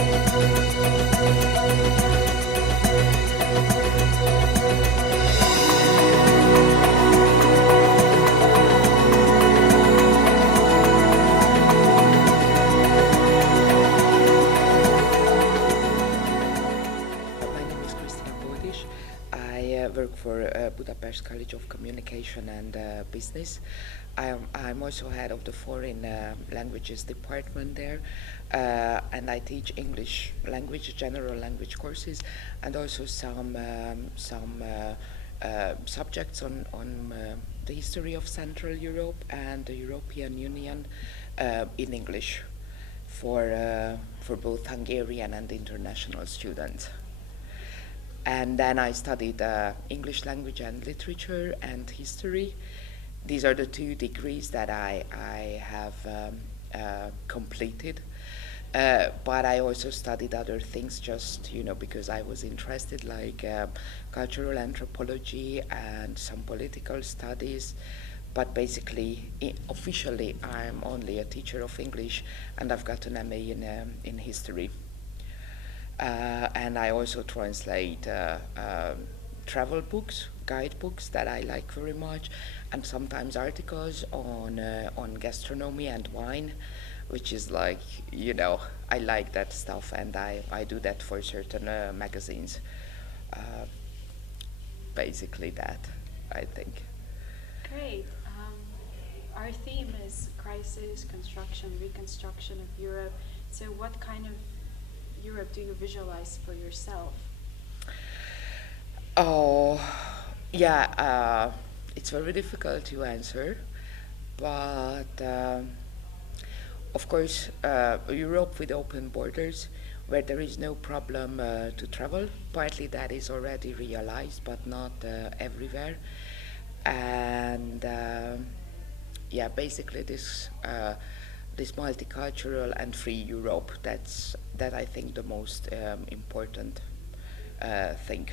My name is Krisztina Bodis. I work for Budapest College of Communication and Business. I'm also head of the foreign languages department there, and I teach English language, general language courses, and also some subjects on the history of Central Europe and the European Union in English for both Hungarian and international students. And then I studied English language and literature and history. These are the two degrees that I have completed. But I also studied other things just, because I was interested, like cultural anthropology and some political studies. But basically, officially, I'm only a teacher of English, and I've got an MA in history. And I also translate travel books, guidebooks that I like very much, and sometimes articles on gastronomy and wine, which is like, I like that stuff, and I do that for certain magazines. Uh, Basically that, I think. Great. Our theme is crisis, construction, reconstruction of Europe. So what kind of Europe do you visualize for yourself? Oh, yeah, it's very difficult to answer, but of course, Europe with open borders, where there is no problem to travel. Partly that is already realized, but not everywhere. And yeah, basically this multicultural and free Europe. That I think the most important thing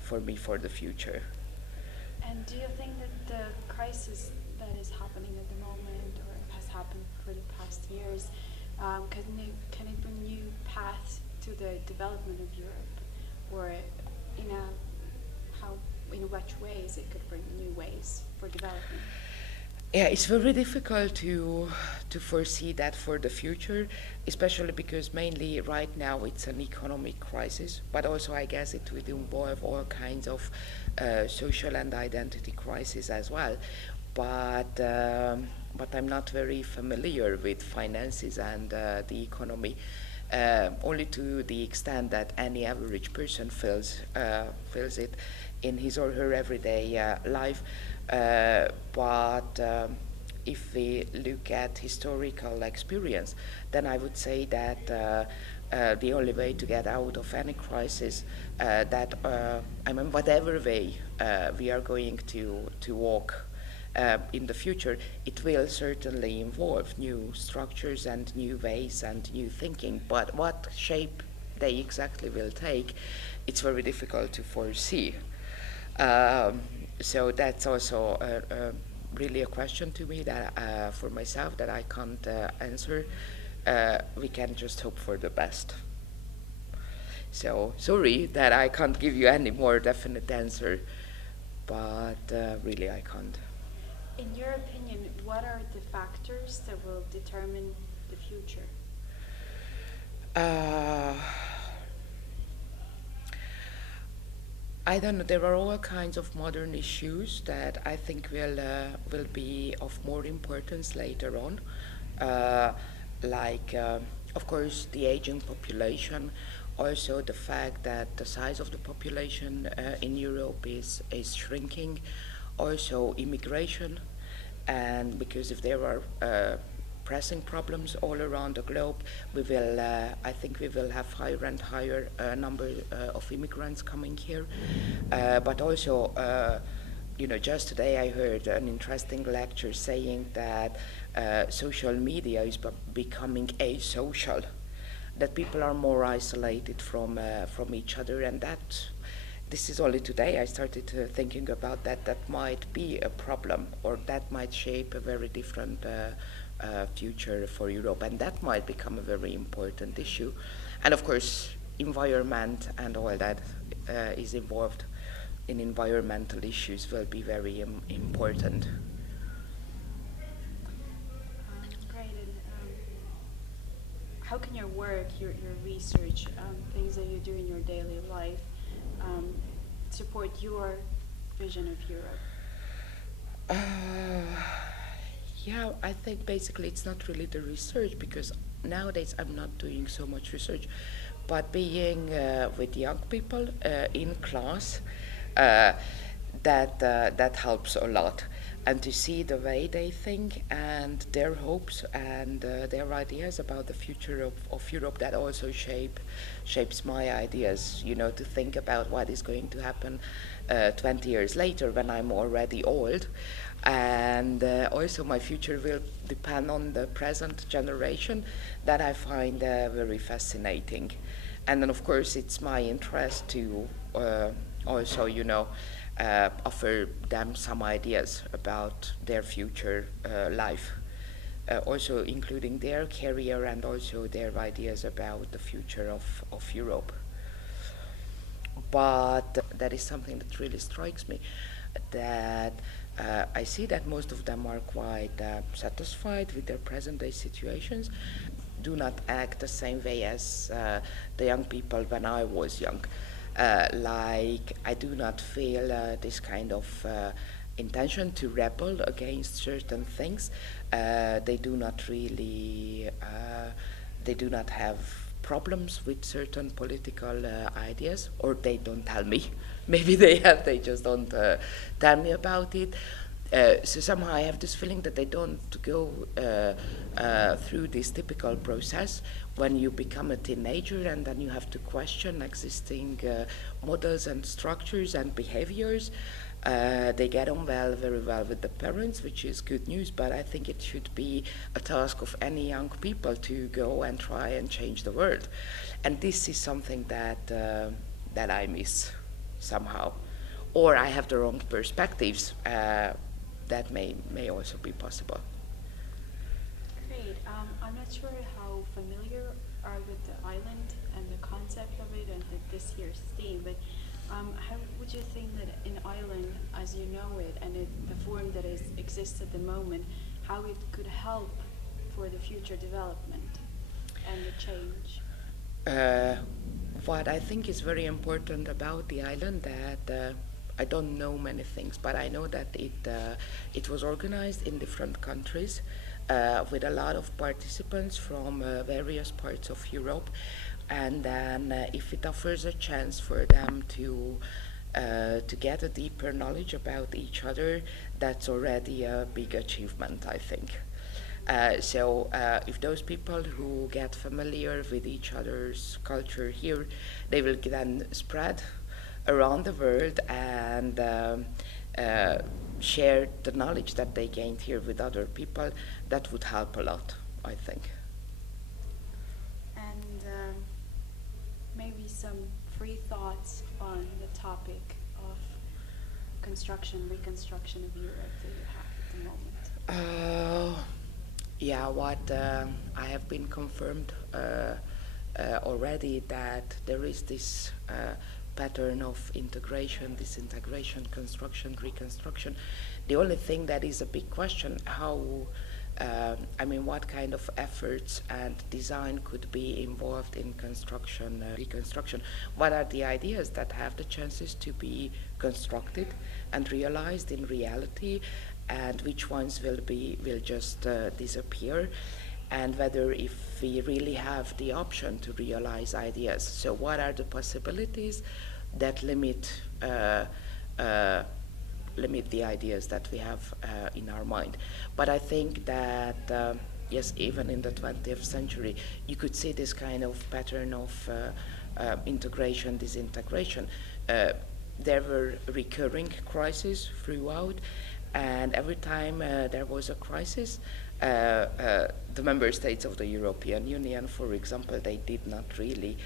for me for the future. And do you think that the crisis that is happening at the moment, or has happened for the past years, can it bring new paths to the development of Europe, or in which ways it could bring new ways for development? Yeah, it's very difficult to foresee that for the future, especially because mainly right now it's an economic crisis, but also I guess it will involve all kinds of social and identity crises as well. But I'm not very familiar with finances and the economy, only to the extent that any average person feels it in his or her everyday life. But if we look at historical experience, then I would say that the only way to get out of any crisis, whatever way we are going to walk in the future, it will certainly involve new structures and new ways and new thinking. But what shape they exactly will take, it's very difficult to foresee. So that's also really a question to me that for myself that I can't answer. We can just hope for the best. So sorry that I can't give you any more definite answer, but really I can't. In your opinion, what are the factors that will determine the future? Uh, I don't know. There are all kinds of modern issues that I think will be of more importance later on, uh, like of course the aging population, also the fact that the size of the population in Europe is shrinking, also immigration, and because if there are pressing problems all around the globe, I think we will have higher and higher number of immigrants coming here. But also, just today I heard an interesting lecture saying that social media is becoming asocial, that people are more isolated from each other, and that this is only today I started thinking about that. That might be a problem, or that might shape a very different future for Europe, and that might become a very important issue. And of course, environment and all that is involved in environmental issues will be very important. Great. And how can your work, your research, things that you do in your daily life, support your vision of Europe? Yeah, I think basically it's not really the research because nowadays I'm not doing so much research, but being with young people in class, uh, that helps a lot, and to see the way they think and their hopes and their ideas about the future of Europe, that also shapes my ideas. You know, to think about what is going to happen 20 years later when I'm already old, and also my future will depend on the present generation, that I find very fascinating. And then of course it's my interest to also, you know, offer them some ideas about their future life, also including their career and also their ideas about the future of Europe. But that is something that really strikes me, that I see that most of them are quite satisfied with their present day situations, do not act the same way as the young people when I was young. Like, I do not feel this kind of intention to rebel against certain things. They do not really, they do not have problems with certain political ideas, or they don't tell me. Maybe they have, they just don't tell me about it. So somehow I have this feeling that they don't go through this typical process when you become a teenager and then you have to question existing models and structures and behaviors. They get on very well with the parents, which is good news, but I think it should be a task of any young people to go and try and change the world. And this is something that I miss somehow. Or I have the wrong perspectives. That may also be possible. Great. I'm not sure how familiar are with the island and the concept of it and this year's theme, but how would you think that in Ireland, as you know it, and the form that exists at the moment, how it could help for the future development and the change? What I think is very important about the island, that I don't know many things, but I know that it was organized in different countries with a lot of participants from various parts of Europe, and then if it offers a chance for them to get a deeper knowledge about each other, that's already a big achievement, I think. So if those people who get familiar with each other's culture here, they will then spread around the world and share the knowledge that they gained here with other people, that would help a lot, I think. And maybe some free thoughts on the topic of reconstruction of Europe that you have at the moment. Yeah, what I have been confirmed already, that there is this pattern of integration, disintegration, construction, reconstruction. The only thing that is a big question, what kind of efforts and design could be involved in construction, reconstruction? What are the ideas that have the chances to be constructed and realized in reality, and which ones will just disappear? And whether if we really have the option to realize ideas. So what are the possibilities that limit the ideas that we have in our mind? But I think that, yes, even in the 20th century, you could see this kind of pattern of integration, disintegration. There were recurring crises throughout, and every time there was a crisis, the member states of the European Union, for example, they did not really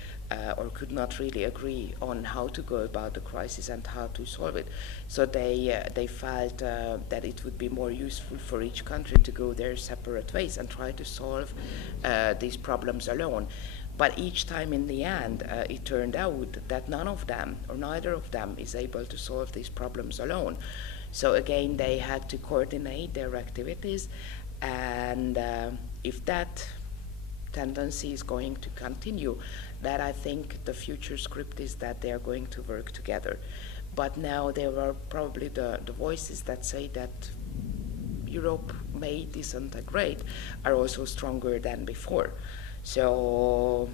or could not really agree on how to go about the crisis and how to solve it. So they felt that it would be more useful for each country to go their separate ways and try to solve these problems alone. But each time in the end, it turned out that none of them, or neither of them, is able to solve these problems alone. So again, they had to coordinate their activities, and if that tendency is going to continue, that I think the future script is that they are going to work together. But now there are probably the voices that say that Europe may disintegrate are also stronger than before. So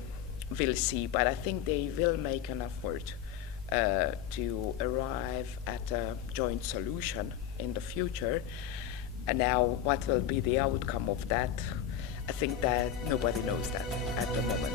we'll see, but I think they will make an effort to arrive at a joint solution in the future. And now what will be the outcome of that? I think that nobody knows that at the moment.